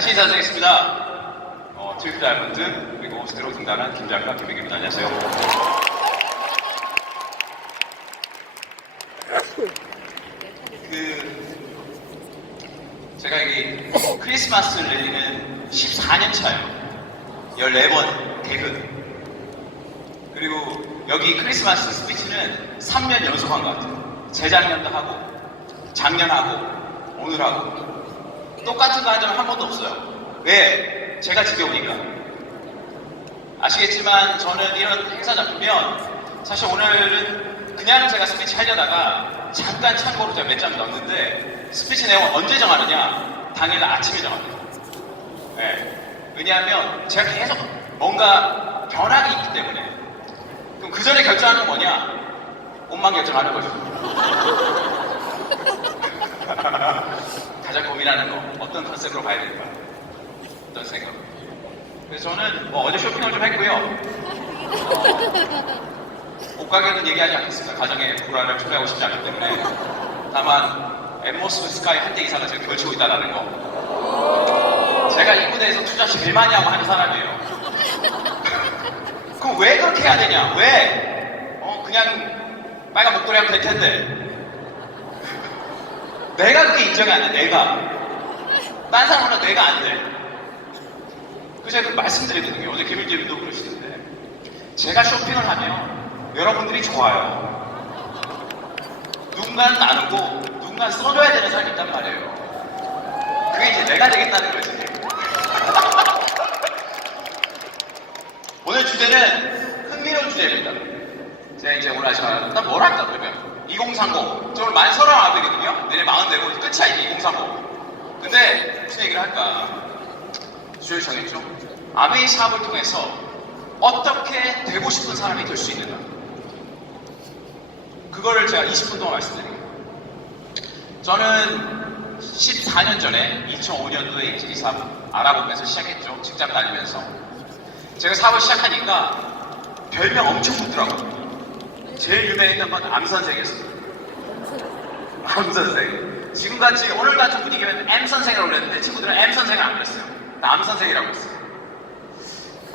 다시 인사드리겠습니다. 트리플 다이아몬드 그리고 새로 등단한 김 작가 김백입니다. 안녕하세요. 제가 이 크리스마스 랠리는 14년 차예요. 14번 개그. 그리고 여기 크리스마스 스피치는 3년 연속한 것 같아요. 재작년도 하고, 작년 하고, 오늘 하고. 똑같은 거 한 적은 한 번도 없어요. 왜? 제가 지겨우니까. 아시겠지만 저는 이런 행사 잡히면 사실 오늘은 그냥 제가 스피치 하려다가 잠깐 참고로 제가 몇 장 넣었는데 스피치 내용을 언제 정하느냐? 당일 아침에 정합니다. 네. 왜냐하면 제가 계속 뭔가 변화가 있기 때문에. 그럼 그 전에 결정하는 건 뭐냐? 옷만 결정하는 거죠. 가장 고민하는 거, 어떤 컨셉으로 가야 될까? 어떤 생각? 그래서 저는 어제 쇼핑을 좀 했고요. 옷 가격은 얘기하지 않겠습니다. 가정의 불안을 초래하고 싶지 않기 때문에. 다만 엠모스 스카이 한 대 이상을 제가 걸치고 있다는 거. 제가 이 무대에서 투자 제일 많이 하고 하는 사람이에요. 그럼 왜 그렇게 해야 되냐? 왜? 그냥 빨간 목도리 하면 될 텐데. 내가 그게 인정이 안 돼, 내가. 딴 사람은 내가 안 돼. 그래서 제가 말씀드리거든요. 어제 김일재님도 그러시던데. 제가 쇼핑을 하면 여러분들이 좋아요. 누군가는 나누고, 누군가는 써줘야 되는 사람이 있단 말이에요. 그게 이제 내가 되겠다는 거지. 오늘 주제는 흥미로운 주제입니다. 제가 이제 오늘 아시면, 나 뭘 할까, 그러면? 2030. 저 오늘 만 39이거든요? 내일 40되고 끝이야, 이제 2030. 근데 무슨 얘기를 할까? 주제를 정했죠? 아메이 사업을 통해서 어떻게 되고 싶은 사람이 될 수 있는가? 그거를 제가 20분 동안 말씀드릴게요. 저는 14년 전에 2005년도에 이제 이 사업 알아보면서 시작했죠. 직장 다니면서. 제가 사업을 시작하니까 별명 엄청 붙더라고요. 제일 유명했던 건 암선생이었어요. 암선생. 지금같이 오늘 같은 분위기면 M선생이라고 그랬는데 친구들은 M선생을 안 그랬어요. 남선생이라고 했어요.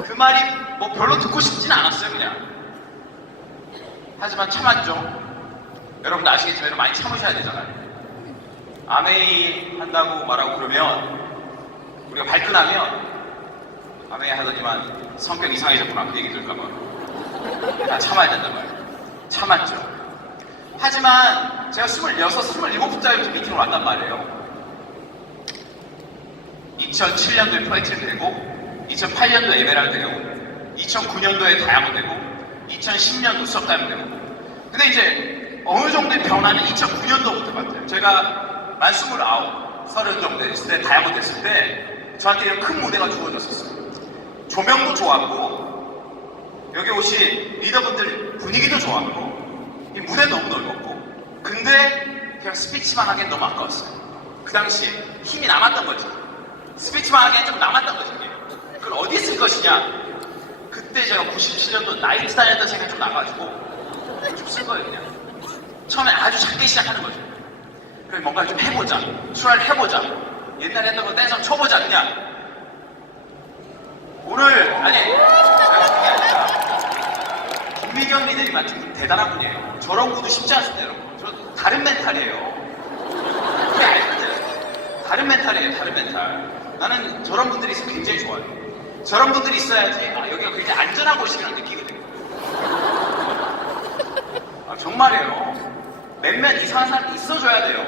그 말이 뭐 별로 듣고 싶진 않았어요, 그냥. 하지만 참았죠. 여러분도 아시겠지만 많이 참으셔야 되잖아요. 아메이 한다고 말하고 그러면 우리가 발끈하면 아메이 하더니만 성격 이상해졌구나 그 얘기 들을까봐 다 참아야 된단 말이에요. 참았죠. 하지만 제가 26, 27부터부터 미팅을 왔단 말이에요. 2007년도에 플래티넘 되고 2008년도에 에메랄드 되고 2009년도에 다이아몬드 되고 2010년도 수업 다이아몬드 되고. 근데 이제 어느 정도의 변화는 2009년도부터 같아요. 제가 만 29, 30 정도 됐을 때 다이아몬드 됐을 때 저한테 이런 큰 무대가 주어졌었어요. 조명도 좋았고 여기 오신 리더분들 분위기도 좋았고 이 무대 너무 넓었고 근데 그냥 스피치만 하기엔 너무 아까웠어요. 그 당시에 힘이 남았던 거지. 스피치만 하기엔 좀 남았던 거지. 그걸 어디에 쓸 것이냐. 그때 제가 97년도 나이트 다녔던 생각이 좀 나가지고 좀 쓴 거예요. 그냥 처음에 아주 작게 시작하는 거죠. 그래 뭔가 좀 해보자. 트라이를 해보자. 옛날에 했던 거 댄스 쳐보자. 그냥 오늘 아니 김미경 리더님은 좀 대단한 분이에요. 저런 구도 쉽지 않습니다, 여러분. 저 다른 멘탈이에요. 그게 알거든. 다른 멘탈이에요, 다른 멘탈. 나는 저런 분들이 있으면 굉장히 좋아요. 저런 분들이 있어야지 여기가 굉장히 안전한 곳이라는 느끼거든요. 정말이에요. 몇몇 이상한 사람이 있어줘야 돼요.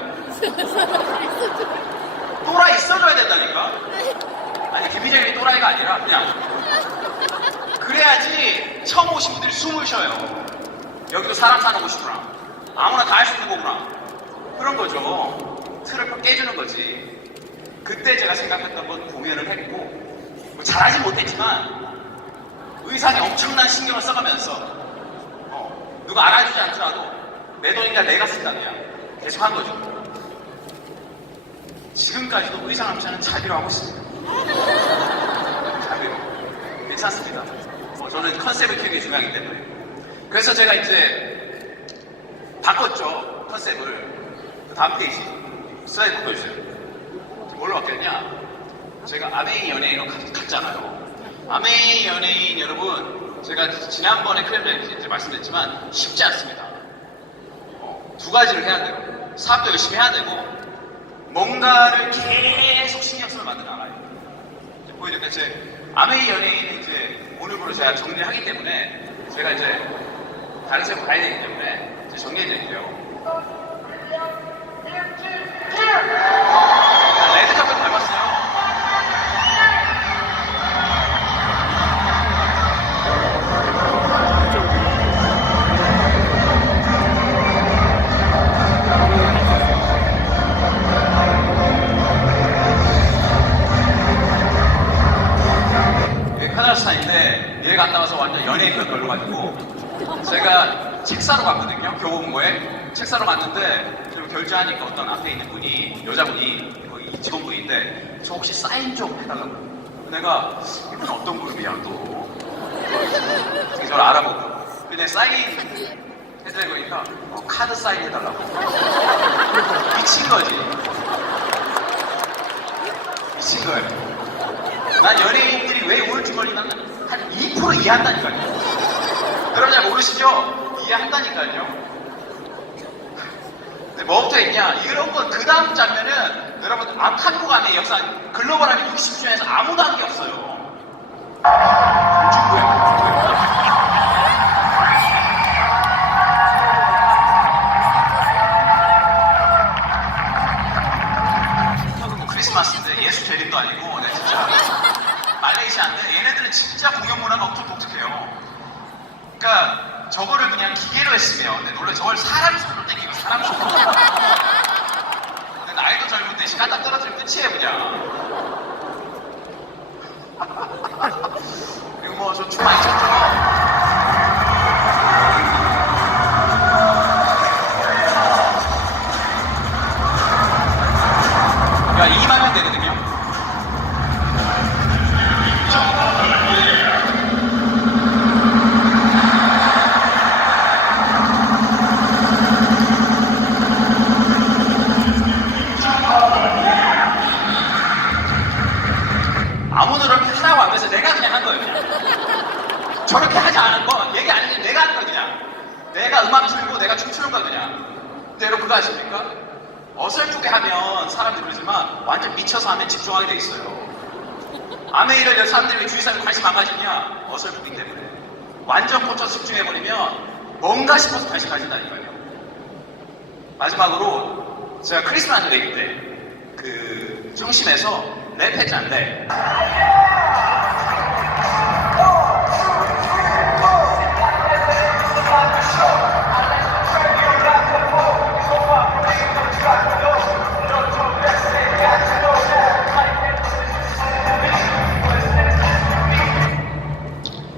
또라이 있어줘야 된다니까. 아니 김미정이 또라이가 아니라 그냥 그래야지 처음 오신 분들이 숨을 쉬어요. 여기도 사람 사는 곳이구나. 아무나 다 할 수 있는 거구나. 그런 거죠. 틀을 깨주는 거지. 그때 제가 생각했던 건 공연을 했고 뭐 잘하진 못했지만 의상에 엄청난 신경을 써가면서 누가 알아주지 않더라도 내 돈이니까 내가 쓴다 그냥 계속 한 거죠. 지금까지도 의상 합체는 자비로 하고 있습니다. 자비로. 괜찮습니다. 저는 컨셉을 키우는 게 중요하기 때문에. 그래서 제가 이제 바꿨죠. 컨셉을. 그 다음 페이지. 슬라이드 보여주세요. 뭘로 바뀌었냐? 제가 아메이 연예인으로 갔잖아요. 아메이 연예인 여러분, 제가 지난번에 크랩에 말씀드렸지만 쉽지 않습니다. 두 가지를 해야 돼요. 사업도 열심히 해야 되고 뭔가를 계속 신경 쓰는 만들 알아요. 보이니까 이제 아메이 연예인은 이제 오늘부로 제가 정리를 하기 때문에 제가 이제 다른 책을 가야 되기 때문에 이제 정리해 드릴게요. 레드카펫 닮았어요. 카자흐스탄인데 얘 갔다 와서 완전 연예인과 걸려가지고 제가 책 사러 갔거든요. 교보문고에 책 사러 갔는데 결제하니까 어떤 앞에 있는 분이 여자분이 거기 직원분인데 저 혹시 사인 좀 해달라고. 내가 이분 어떤 그룹이야 또. 저를 알아보고 근데 사인 해달라고 하니까 카드 사인 해달라고. 미친 거지. 미친 거예요. 난 연예인들이 왜 우울증걸리나 한 2% 이해한다니까요. 여러분 잘 모르시죠? 이해한다니까요. 근데 뭐부터 했냐? 이런 거 그 다음 장면은 여러분 아칸고감의 역사 글로벌하게 60주년에서 아무도 한 게 없어요. 중국에. 크리스마스인데 예수 재림도 아니고 네, 진짜 말레이시아인데 얘네들은 진짜 공연 문화가 엄청 독특해요. 그러니까 저거를 그냥 기계로 했으면 근데 놀래 저걸 사람 손으로 땡기고 사람 손으로 근데 나이도 젊은데 시간 딱 떨어지면 끝이에요 그냥. 그리고 뭐 저 춤 많이 췄죠. 야 2만원 되거든요. 아무 노래를 하라고 안 해서 내가 그냥 한 거예요. 저렇게 하지 않은 거 얘기 안 했는데 내가 하는 거야 그냥. 내가 음악 틀고 내가 춤추는 거야 그냥. 근데 여러분 그거 아십니까? 어설프게 하면 사람들이 그러지만 완전 미쳐서 하면 집중하게 돼 있어요. 아메이를 사람들이 주위 사람이 관심 안 가지냐? 어설프기 때문에. 완전 꽂혀서 집중해버리면 뭔가 싶어서 관심 가진다니까요. 마지막으로 제가 크리스마스 레이 때 그 청심에서 랩했잖아요. 랩.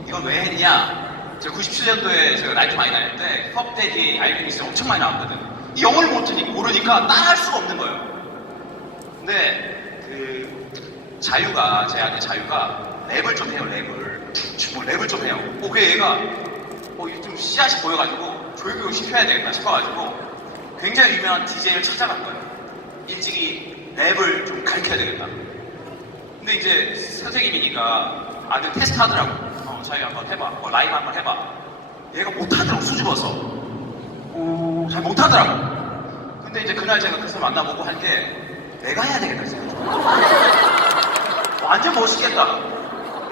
이건 왜 했냐? 제가 97년도에 제가 라이트 많이 다닐 때 힙합대기 알비니스 엄청 많이 나왔거든. 이 영어를 모르니까 따라할 수가 없는 거예요. 근데 그 자유가 제 아들 자유가 랩을 좀 해요. 랩을 좀 해요. 그게 얘가 좀 씨앗이 보여가지고 교육을 시켜야 되겠다 싶어가지고 굉장히 유명한 DJ를 찾아간 거예요. 일찍이 랩을 좀 가르쳐야 되겠다. 근데 이제 선생님이니까 아들 테스트 하더라고. 자유 한번 해봐. 라이브 한번 해봐. 얘가 못하더라고. 수줍어서. 잘 못하더라고. 근데 이제 그날 제가 그래서 만나보고 할 때 내가 해야 되겠다 생각했어요. 완전 멋있겠다.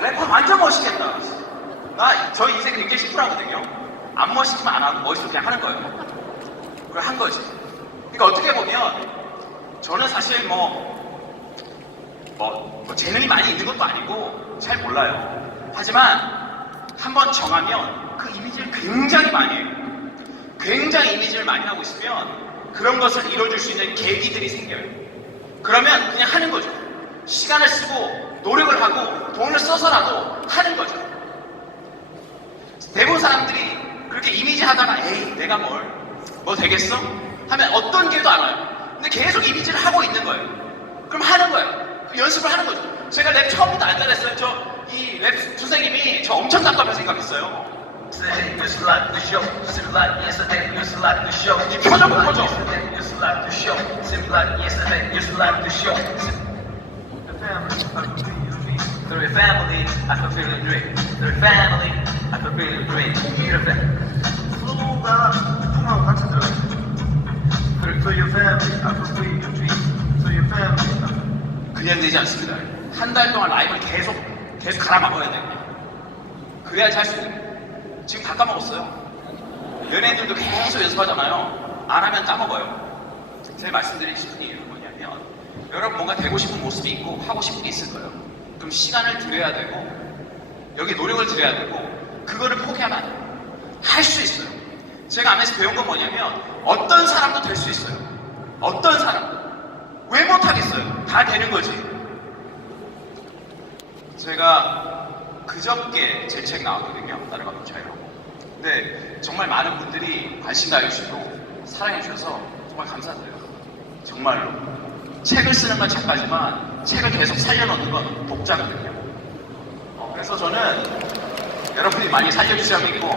래퍼 완전 멋있겠다. 저희 인생 굉장히 심플하거든요. 안 멋있지만 안 하고 멋있으면 그냥 하는 거예요. 그걸 한 거지. 그러니까 어떻게 보면 저는 사실 뭐 재능이 많이 있는 것도 아니고 잘 몰라요. 하지만 한번 정하면 그 이미지를 굉장히 많이 해요. 굉장히 이미지를 많이 하고 있으면 그런 것을 이뤄줄 수 있는 계기들이 생겨요. 그러면 그냥 하는 거죠. 시간을 쓰고 노력을 하고 돈을 써서라도 하는 거죠. 대부분 사람들이 그렇게 이미지 하다가 에이 내가 뭐 되겠어? 하면 어떤 길도 안 와요. 근데 계속 이미지를 하고 있는 거예요. 그럼 하는 거예요. 연습을 하는 거죠. 제가 랩 처음부터 안 잘했어요. 이 랩 선생님이 저 엄청 답답해 생각했어요. 이 표정 봐, 표정. Through your family, I fulfill your dream. Through your family, I fulfill your dream. 이렇게 플로우가 통하고 같이 들어가요. Through your family, I fulfill your dream. Through your family. 그냥 되지 않습니다. 한 달 동안 라이브를 계속 갈아먹어야 돼요. 그래야지 할 수 있는 거예요. 지금 다 까먹었어요. 연예인들도 계속 연습하잖아요. 안 하면 까먹어요. 제가 말씀드리고 싶은 이유는 뭐냐면 여러분 뭔가 되고 싶은 모습이 있고 하고 싶은 게 있을 거예요. 그럼 시간을 들여야 되고 여기 노력을 들여야 되고 그거를 포기하면 안 돼요. 할 수 있어요. 제가 안에서 배운 건 뭐냐면 어떤 사람도 될 수 있어요. 어떤 사람도. 왜 못하겠어요? 다 되는 거지. 제가 그저께 제 책 나왔거든요. 나를 가면 자유로워. 근데 정말 많은 분들이 관심 가해주시고 사랑해주셔서 정말 감사드려요. 정말로. 책을 쓰는 건 작가지만 책을 계속 살려놓는 건 독자거든요. 그래서 저는 여러분이 많이 살려주셔야 믿고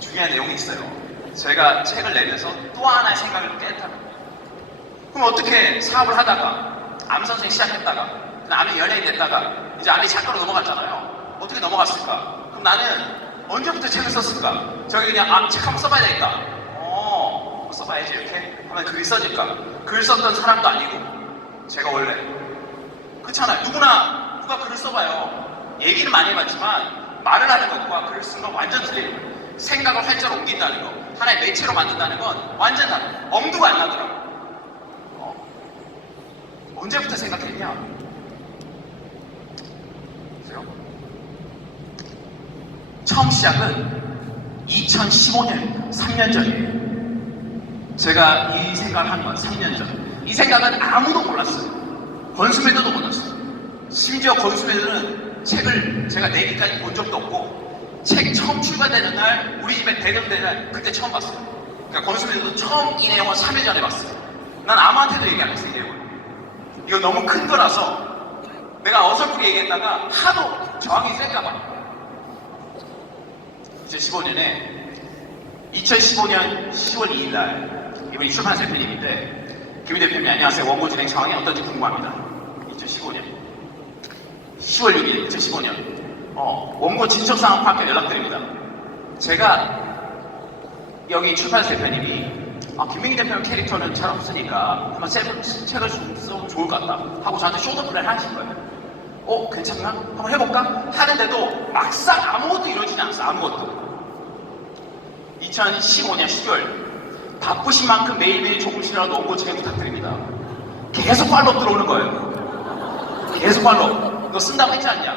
중요한 내용이 있어요. 제가 책을 내면서 또 하나의 생각을 깼다는 거예요. 그럼 어떻게 사업을 하다가 암선생 시작했다가 암의 연예인 됐다가 이제 암의 작가로 넘어갔잖아요. 어떻게 넘어갔을까? 그럼 나는 언제부터 책을 썼을까? 저기 그냥 책 한번 써봐야 되겠다. 써봐야지 이렇게 하면 글이 써질까? 글 썼던 사람도 아니고 제가 원래 그렇잖아요. 누가 글을 써봐요. 얘기는 많이 해봤지만 말을 하는 것과 글을 쓰는 건 완전 틀려요. 생각을 활자로 옮긴다는 거, 하나의 매체로 만든다는 건 완전 다르고 엄두가 안 나더라고. 언제부터 생각했냐? 보세요. 처음 시작은 2015년입니다. 3년 전이에요. 제가 이 생각을 한 건 3년 전. 이 생각은 아무도 몰랐어요. 권수매도도 몰랐어요. 심지어 권수매도는 책을 제가 내기까지 본 적도 없고 책 처음 출간되는 날 우리 집에 대금되는 날 그때 처음 봤어요. 그러니까 권수매도도 처음 이 내용을 3일 전에 봤어요. 난 아무한테도 얘기 안 했어요. 이 내용을. 이거 너무 큰 거라서 내가 어설프게 얘기했다가 하도 저항이 셀까봐. 2015년 10월 2일 날 이분이 출판사 대표님인데 김희 대표님이 안녕하세요. 원고 진행 상황이 어떤지 궁금합니다. 2015년 10월 6일 2015년 원고 진척 상황 파악해 연락드립니다. 제가 여기 출판사 대표님이 김민기 대표님 캐릭터는 잘 없으니까 한번 책을 좀 써보면 좋을 것 같다 하고 저한테 쇼더 플랜 하신 거예요. 괜찮나? 한번 해볼까? 하는데도 막상 아무것도 이루어지지 않았어. 아무것도. 2015년 10월 바쁘신 만큼 매일매일 조금씩이라도 원고 진행 부탁드립니다. 계속 팔로우 들어오는 거예요. 계속 팔로우. 너 쓴다고 했지 않냐?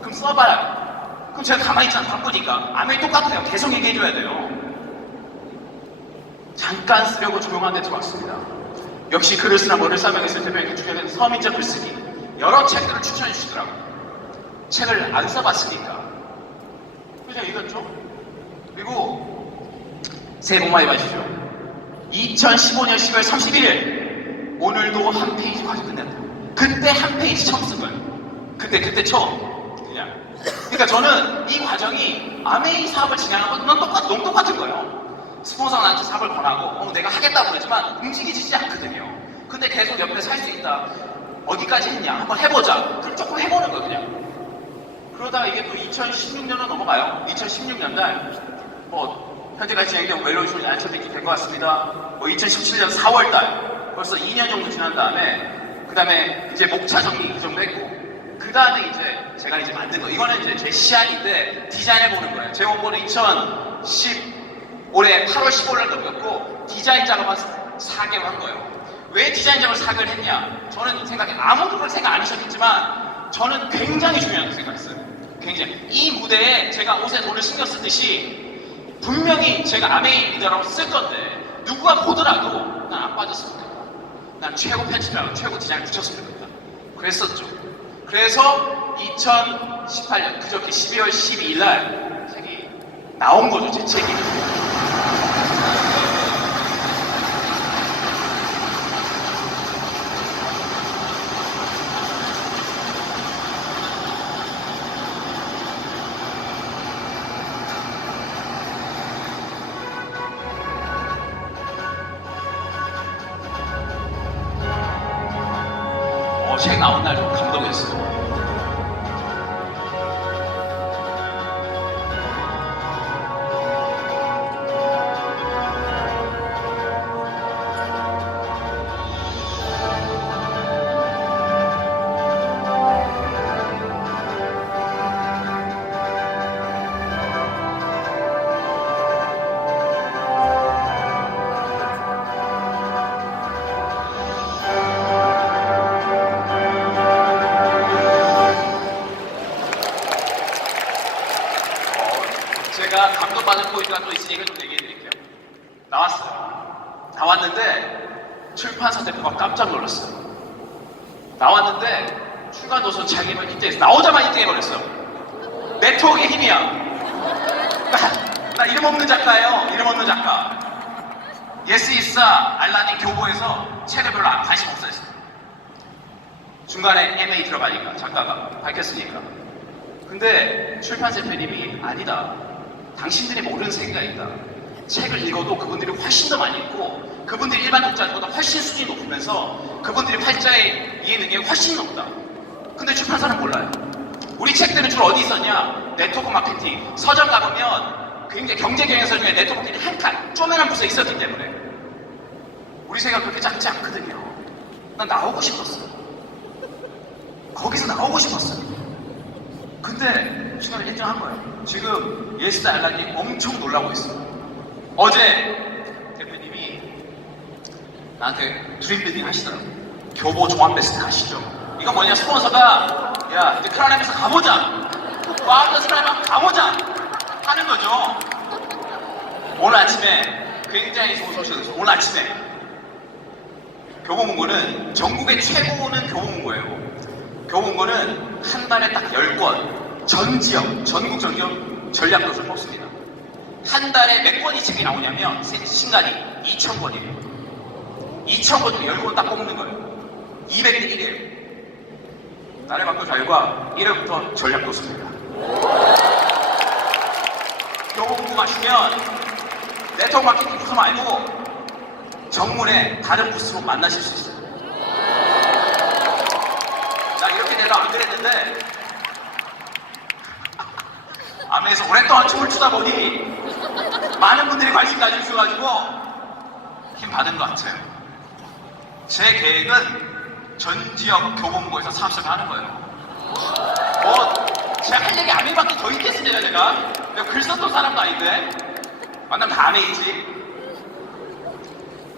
그럼 써봐라. 그럼 제가 가만히 있잖아. 바쁘니까. 아메이 똑같아요. 계속 얘기해줘야 돼요. 잠깐 쓰려고 조용한 데 들어왔습니다. 역시 글을 쓰나 뭐를 설명했을 때 중요한 서민적 글쓰기. 여러 책들을 추천해 주시더라고요. 책을 안 써봤으니까. 그래서 제가 읽었죠. 그리고 새해 복 많이 받으시죠. 2015년 10월 31일 오늘도 한 페이지 과정 끝냈다. 그때 한 페이지 처음 쓴 거예요. 그때 처음. 그냥. 그러니까 저는 이 과정이 아메이 사업을 진행하는 건 너무 똑같은 거예요. 스폰서가 나한테 사업을 권하고 내가 하겠다고 그러지만 움직이지 않거든요. 근데 계속 옆에서 할 수 있다. 어디까지 했냐? 한번 해보자. 그럼 조금 해보는 거예요, 그냥. 그러다가 이게 또 2016년으로 넘어가요. 2016년 날, 현재까지 진행된 멜로디쇼 안처빅이 된 것 같습니다. 2017년 4월 달, 벌써 2년 정도 지난 다음에, 그 다음에 이제 목차 정리 이 정도 했고, 그 다음에 이제 제가 이제 만든 거. 이거는 이제 제 시안인데 디자인해보는 거예요. 제 원고는 올해 8월 15일 날 넘겼고, 디자인 작업만 4개월 한 거예요. 왜 디자인 작업을 4개월 했냐? 저는 생각에 아무도 그걸 생각 안 하셨겠지만 저는 굉장히 중요하다고 생각했어요. 굉장히. 이 무대에 제가 옷에 돈을 신경 쓰듯이 분명히 제가 아메이 리더라고 쓸 건데 누가 보더라도 난 안 빠졌으면 된다. 난 최고 편집이라고 최고 디자인을 붙였으면 된다. 그랬었죠. 그래서 2018년 그저께 12월 12일 날 책이 나온 거죠. 제 책이. 책 나온 날 좀 감동했어요. 제가 감동받은 포인트가 또 있으니까 좀 얘기해 드릴게요. 나왔어요. 나왔는데 출판사 대표가 깜짝 놀랐어요. 나왔는데 출간 도서 자기만 입대했어. 나오자마자 입대해버렸어요. 네트워크의 힘이야. 나 이름 없는 작가예요. 이름 없는 작가. 예스이사 알라딘 교보에서 책을 별로 관심 없어했어요. 중간에 MA 들어가니까 작가가 밝혔으니까. 근데 출판사 대표님이 아니다. 당신들이 모르는 세계가 있다. 책을 읽어도 그분들이 훨씬 더 많이 읽고 그분들이 일반 독자들보다 훨씬 수준이 높으면서 그분들이 활자의 이해 능력이 훨씬 높다. 근데 출판사는 몰라요. 우리 책들은 주로 어디 있었냐? 네트워크 마케팅. 서점 가보면 굉장히 경제 경영서 중에 네트워크 마케팅 한 칸, 쪼매난 부서에 있었기 때문에 우리 세계가 그렇게 작지 않거든요. 난 나오고 싶었어요. 거기서 나오고 싶었어요. 근데 시간을 일정한 거예요. 지금 예스다 알라딘이 엄청 놀라고 있어요. 어제 대표님이 나한테 드림빌딩 하시더라고요. 교보 종합베스트 가시죠. 이거 뭐냐, 스폰서가 야 이제 크라렘에서 가보자, 와우더스 크라렘 가보자 하는 거죠. 오늘 아침에 굉장히 좋은 소식을 들었어요. 오늘 아침에 교보문고는 전국의 최고는 교보문고예요. 교보문고는 한 달에 딱 10권 전 지역, 전국 전역 전략도서를 뽑습니다. 한 달에 몇 권이 책이 나오냐면 신간이 2,000권이에요. 2,000권 중에 10권 딱 뽑는 거예요. 200대 1이에요. 나를 바꿀 자유가 1회부터 전략도서입니다. 교보문고 가시면 네트워크 마케팅 부서 말고 정문에 다른 부스로 만나실 수 있어요. 나 이렇게 내가 안 그랬는데 아메에서 오랫동안 춤을 추다 보니 많은 분들이 관심 가져주셔가지고 힘 받은 것 같아요. 제 계획은 전 지역 교보문고에서 사업을 하는 거예요. 제가 할 얘기 아메밖에 더 있겠습니다. 내가 글 썼던 사람도 아닌데 만나면 다 아메이지.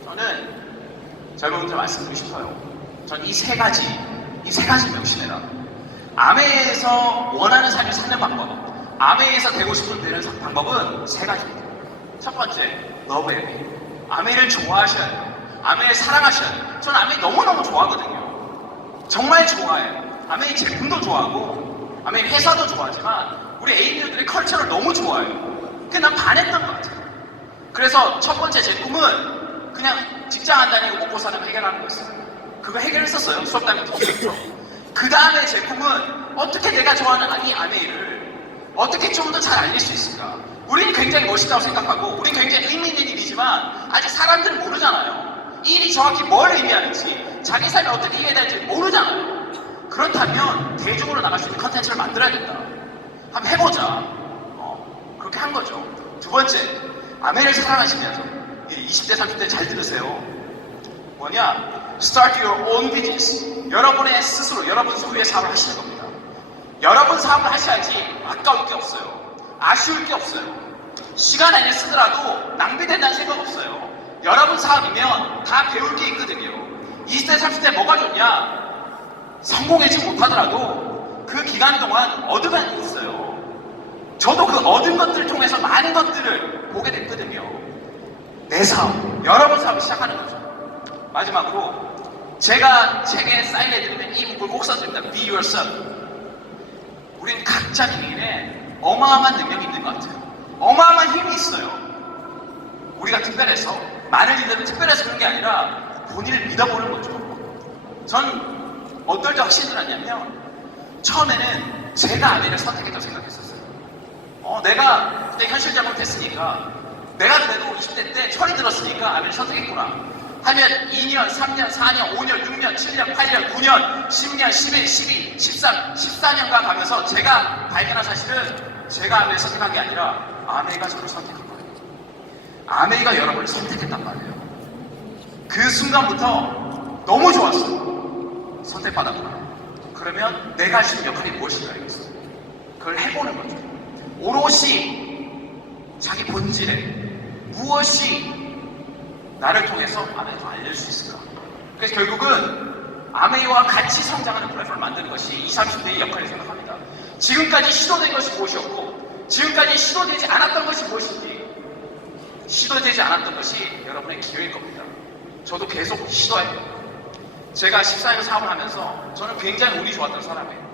저는 젊은 분들 말씀드리고 싶어요. 전 이 세 가지 명심해라. 아메에서 원하는 삶을 사는 방법, 아메에서 되고 싶은 되는 방법은 세 가지입니다. 첫 번째, 러브 에메. 아메를 좋아하셔야 돼요. 아메를 사랑하셔야 돼요. 저는 아메 너무너무 좋아하거든요. 정말 좋아해요. 아메 제품도 좋아하고 아메 회사도 좋아하지만 우리 ABU들의 컬처를 너무 좋아해요. 그게 난 반했던 것 같아요. 그래서 첫 번째 제 꿈은 그냥 직장 안 다니고 먹고 사는 거 해결하는 거였어요. 그거 해결했었어요. 수업 다니면서. 그 다음에 제 꿈은 어떻게 내가 좋아하는 이 아메이를 어떻게 좀 더 잘 알릴 수 있을까. 우리는 굉장히 멋있다고 생각하고 우리는 굉장히 의미 있는 일이지만 아직 사람들은 모르잖아요. 이 일이 정확히 뭘 의미하는지, 자기 삶을 어떻게 이해해야 될지 모르잖아요. 그렇다면 대중으로 나갈 수 있는 컨텐츠를 만들어야겠다. 한번 해보자. 그렇게 한 거죠. 두 번째, 아메를 사랑하시면서 20대, 30대 잘 들으세요. 뭐냐? Start your own business. 여러분의 스스로, 여러분 소유의 사업을 하시는 겁니다. 여러분 사업을 하셔야지 아까울 게 없어요. 아쉬울 게 없어요. 시간 안에 쓰더라도 낭비된다는 생각 없어요. 여러분 사업이면 다 배울 게 있거든요. 20대, 30대 뭐가 좋냐? 성공하지 못하더라도 그 기간 동안 얻어가는 게 있어요. 저도 그 얻은 것들을 통해서 많은 것들을 보게 됐거든요. 내 사업, 여러분 사업을 시작하는 거죠. 마지막으로 제가 책에 사인해드리면 이 문구를 꼭 써드립니다. Be yourself. 우린 각자 개인에 어마어마한 능력이 있는 것 같아요. 어마어마한 힘이 있어요. 우리가 특별해서, 많은 이들은 특별해서 그런 게 아니라 본인을 믿어보는 거죠. 전 어떨 때 확신이 들었냐면 처음에는 제가 아내를 선택했다고 생각했었어요. 내가 그때 현실적으로 됐으니까, 내가 그래도 20대 때 철이 들었으니까 아내를 선택했구나 하면 2년, 3년, 4년, 5년, 6년, 7년, 8년, 9년, 10년, 11, 12, 13, 14년간 가면서 제가 발견한 사실은 제가 아메이를 선택한 게 아니라 아메이가 저를 선택한 거예요. 아메이가 여러분을 선택했단 말이에요. 그 순간부터 너무 좋았어요. 선택받았구나. 그러면 내가 할 수 있는 역할이 무엇인가 이랬어요. 그걸 해보는 거죠. 오롯이 자기 본질에 무엇이 나를 통해서 아메이가 알릴 수 있을까? 그래서 결국은 아메이와 같이 성장하는 플랫폼을 만드는 것이 20, 30대의 역할이라고 생각합니다. 지금까지 시도된 것이 무엇이었고 지금까지 시도되지 않았던 것이 무엇인지 시도되지 않았던 것이 여러분의 기회일 겁니다. 저도 계속 시도해요. 제가 14년 사업을 하면서 저는 굉장히 운이 좋았던 사람이에요.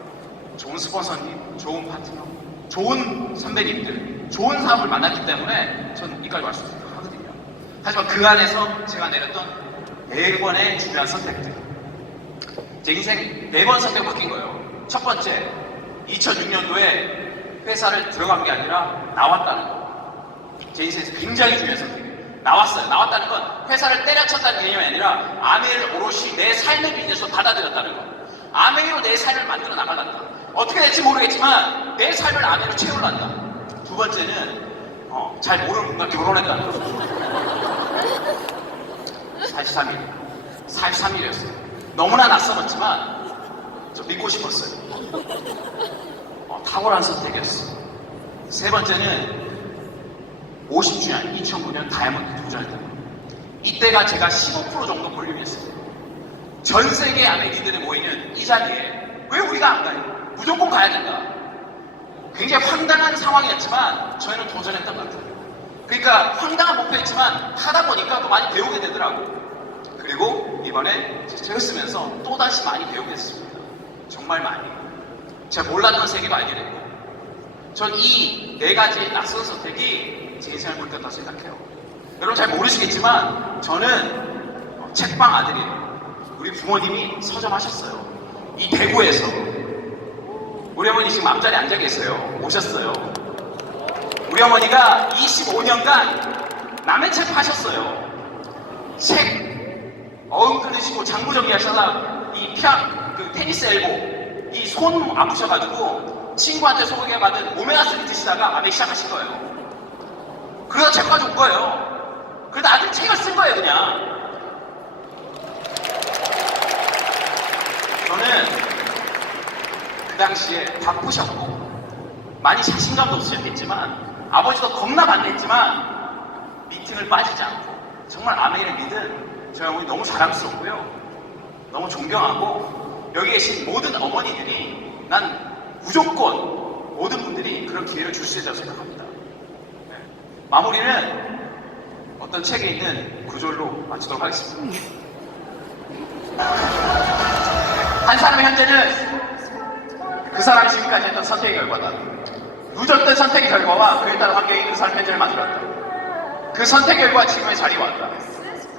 좋은 스폰서님, 좋은 파트너, 좋은 선배님들, 좋은 사업을 만났기 때문에 저는 여기까지 갈 수 있거든요. 하지만 그 안에서 제가 내렸던 4번의 중요한 선택들. 제 인생 4번 선택이 바뀐 거예요. 첫 번째, 2006년도에 회사를 들어간 게 아니라 나왔다는 거. 제 인생에서 굉장히 중요한 선택이에요. 나왔어요. 나왔다는 건 회사를 때려쳤다는 개념이 아니라 아메이를 오롯이 내 삶의 비즈니스로 받아들였다는 거. 아메이로 내 삶을 만들어 나가란다. 어떻게 될지 모르겠지만 내 삶을 아메이로 채우란다. 두 번째는 잘 모르는 분과 결혼했다는 거. 43일. 43일이었어요. 너무나 낯설었지만 저 믿고 싶었어요. 탁월한 선택이었어. 세 번째는 50주년 2009년 다이아몬드 도전했던 거. 이때가 제가 15% 정도 볼륨이었어요. 전 세계 아메 리더들이 모이는 이 자리에 왜 우리가 안 가요? 무조건 가야 된다. 굉장히 황당한 상황이었지만 저희는 도전했던 것 같아요. 그러니까 황당한 목표였지만 하다 보니까 또 많이 배우게 되더라고. 그리고 이번에 책을 쓰면서 또다시 많이 배우게 됐습니다. 정말 많이. 제가 몰랐던 세계도 알게 됐고 전 이 4가지 낯선 선택이 제 인생을 바뀌었다고 생각해요. 여러분 잘 모르시겠지만 저는 책방 아들이에요. 우리 부모님이 서점하셨어요. 이 대구에서. 우리 어머니 지금 앞자리에 앉아 계세요. 오셨어요. 우리 어머니가 25년간 남의 책 파셨어요. 책 어음 끊으시고 장부 정리하시다가 이 테니스 엘보 이 손 아프셔가지고 친구한테 소개받은 오메가3 드시다가 아메 시작하신 거예요. 그러다 책 가져온 거예요. 그러다 아들 책을 쓴 거예요 그냥. 저는 그 당시에 바쁘셨고 많이 자신감도 없으셨겠지만 아버지도 겁나 많이 했지만 미팅을 빠지지 않고 정말 아메이를 믿은 저희 어머니 너무 자랑스럽고요. 너무 존경하고 여기 계신 모든 어머니들이 난 무조건 모든 분들이 그런 기회를 줄 수 있다고 생각합니다. 네. 마무리는 어떤 책에 있는 구절로 마치도록 하겠습니다. 한 사람의 현재는 그 사람이 지금까지 했던 선택의 결과다. 누적된 선택의 결과와 그에 따른 환경이 그 사람의 현재를 만들었다. 그 선택 결과 지금의 자리에 왔다.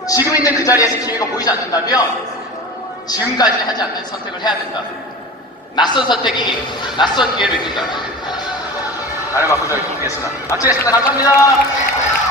지금 있는 그 자리에서 기회가 보이지 않는다면 지금까지 하지 않는 선택을 해야 된다. 낯선 선택이 낯선 기회를 이끈다. 나를 바꾸자 이기겠습니다. 박정희였습니다. 감사합니다.